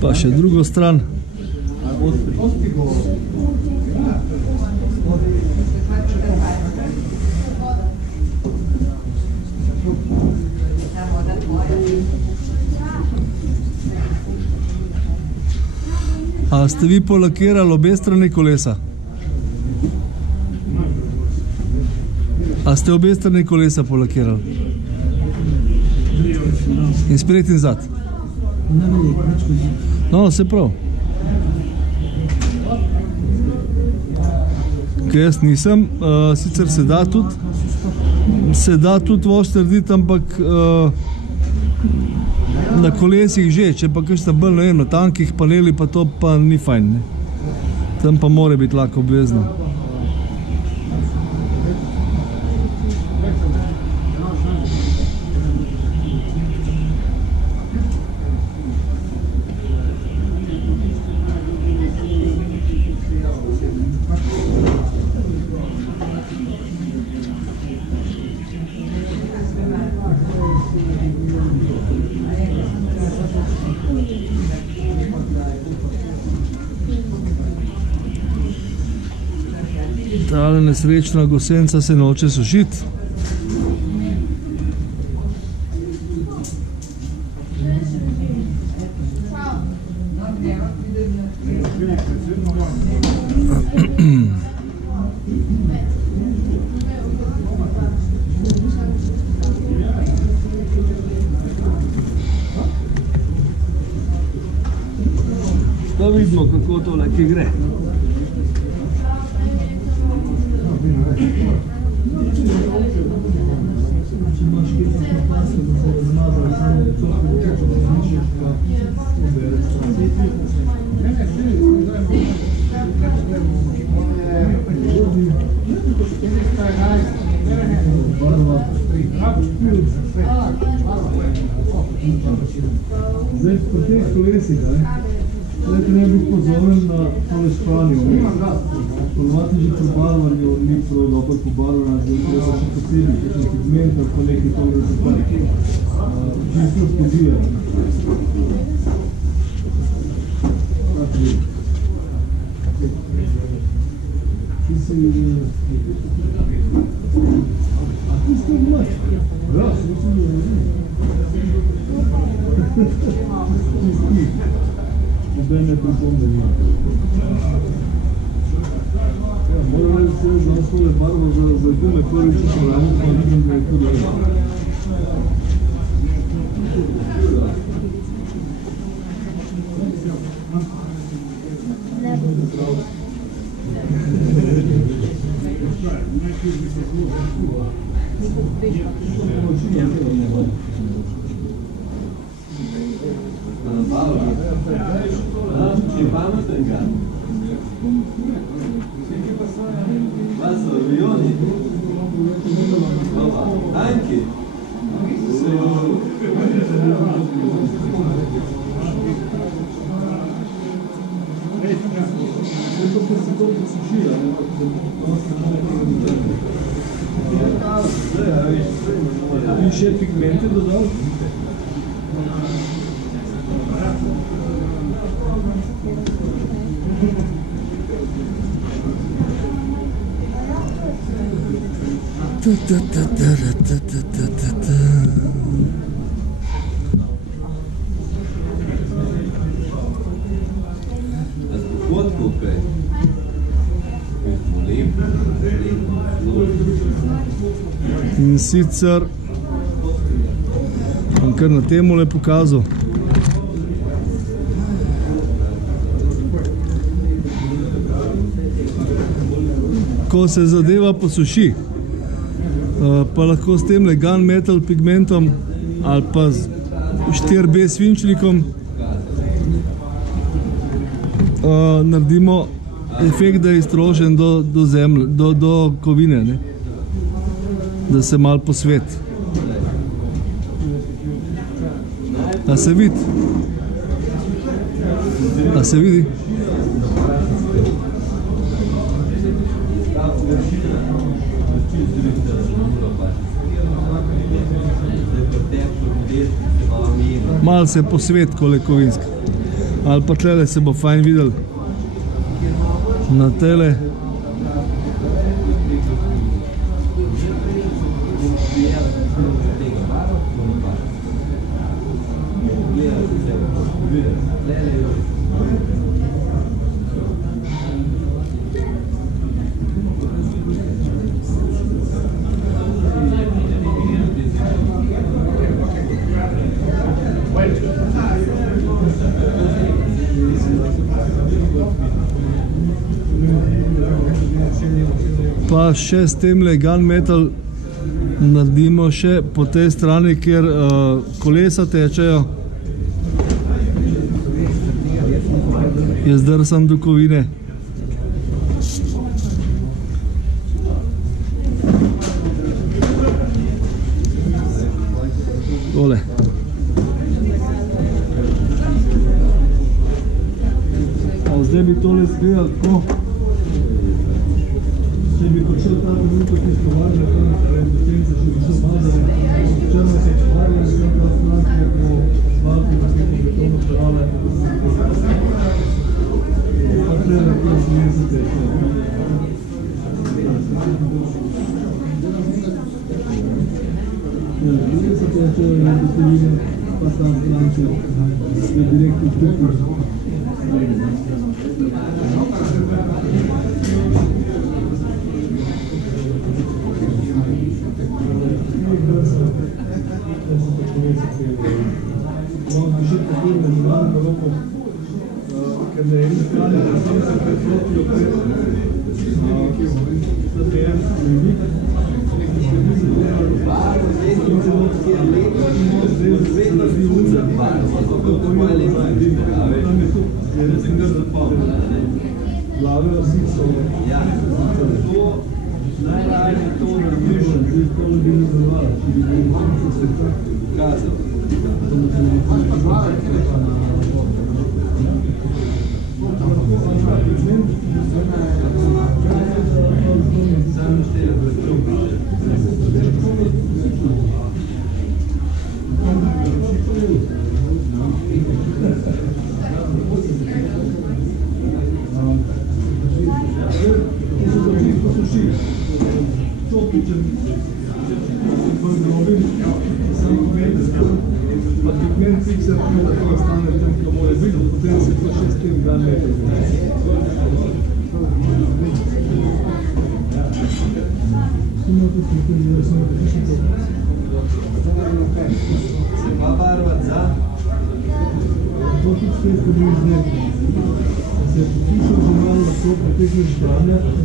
Pa še drugo stran. A ste vi polakirali obe strani kolesa? A ste obe strani kolesa polakirali? In spred in zad? No, se prav. Kaj jaz nisem, sicer se da tudi voz narediti, ampak na kolesih že, če pa kakšna bolj, ne vem, na tankih panelih pa to pa ni fajn, ne. Tam pa mora biti lak obvezno. Tale nesrečna gosenca se noče sušiti. Da vidimo, kako tole ki gre. Zdaj, po teh kolesih, treba biti pozoren na tole špranjo. Ponovati že pobarvanje ni prav dobro pobarvanje, zdaj treba še posebej, kakšen pigment, pa nekaj toga se pa čisto spodija. Ti si... A ti si to mlač? Ja, sem Čisti. Nobene pripombe nima. Ja, moram reči, da se znam tole barvo za gume prvič uporabiti, pa vidim, da je to dobro. In še pigmente dodal? In sicer bom kar na temule pokazal. Ko se zadeva posuši, pa lahko s tem gunmetal pigmentom ali pa z 4B svinčnikom naredimo efekt, da je iztrošen do zemlje, do kovine, ne? Da se malo posveti. A se vidi? A se vidi? Malo se posvet kolekovinski. Ali pa tlele se bo fajn videl na tele. Pa še s temle gunmetal naredimo še po tej strani, kjer kolesa tečejo. Je zdrsan do kovine. Tole. Zdaj bi tole izgledal tako. Če bi počel ta minuto tiskovarja, potem se še bi bazali, črno se čvarja, in ta stranke po svalki, pa se po betonu prale. Pa treba to smesite. Smesite, če je na postavine, pa tam stranke, je direktno tukaj. Ker na eni strani se preklopijo glave osico. Najlažje to narediš, zdaj to ne bi nazvala, če bi bilo se kazal.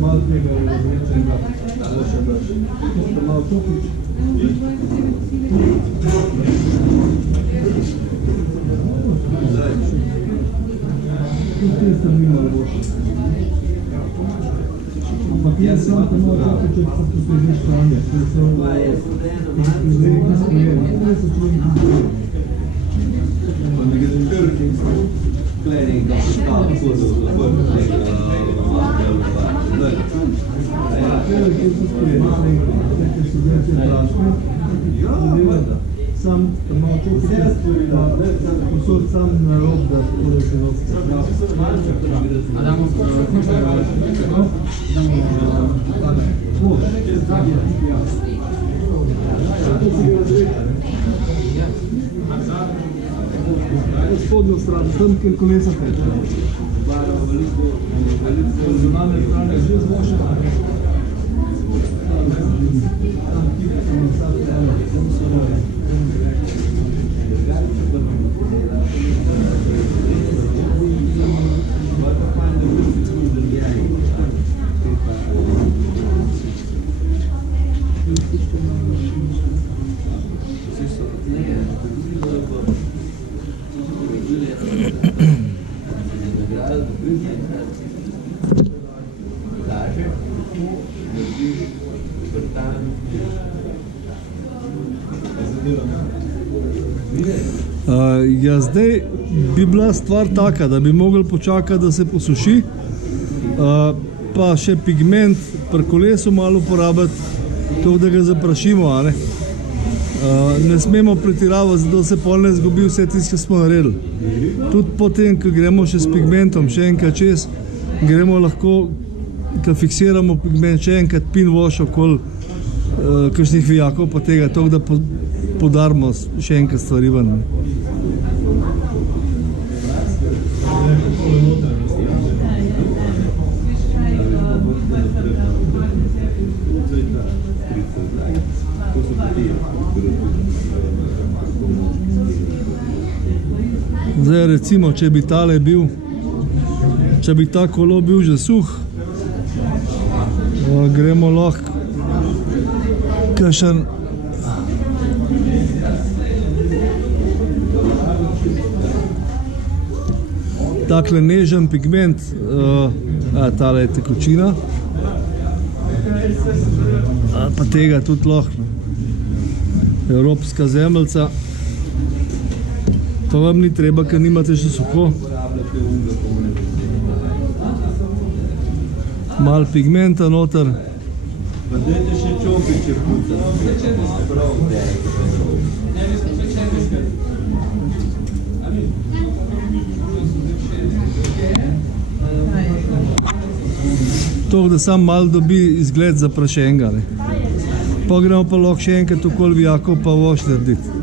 Malo tega revolučnega loša daš. To ste malo topič. Tu ste mi malo boljši. Ampak jaz sam te malo topiček pa tu težne stranje. To so izredni sprejeni. To so človeki sprejeni. Pa ne gre trki. Clearing of the top for the sam malo čutim, posod sam na rob, da tole se nosi. Spodnjo stran, tam kjer kolesa teče. Zunanje strane že zvošena. Ja, zdaj bi bila stvar taka, da bi mogli počakati, da se posuši, pa še pigment pri kolesu malo uporabiti, to da ga zaprašimo, a ne? Ne smemo pretiravati, zato se pol ne zgubi vse tisto, ki smo naredili. Tudi potem, ko gremo še s pigmentom, še enkrat čez, gremo lahko, ko fiksiramo pigment, še enkrat pin wash okoli kakšnih vijakov, pa tega, tako da podarimo še enkrat stvari ven. Zdaj recimo, če bi tale bil, če bi ta kolo bil že suh, gremo lahko kakšen takle nežen pigment, tale je tekočina, pa tega tudi lahko. Evropska zemeljca. To vam ni treba, ker nimate še suho. Malo pigmenta noter. Pa dajte še čopiče pucati. To, da sam malo dobi izgled zaprašenega. Pa gremo pa lahko še enkrat okoli vijakov pa wash narediti.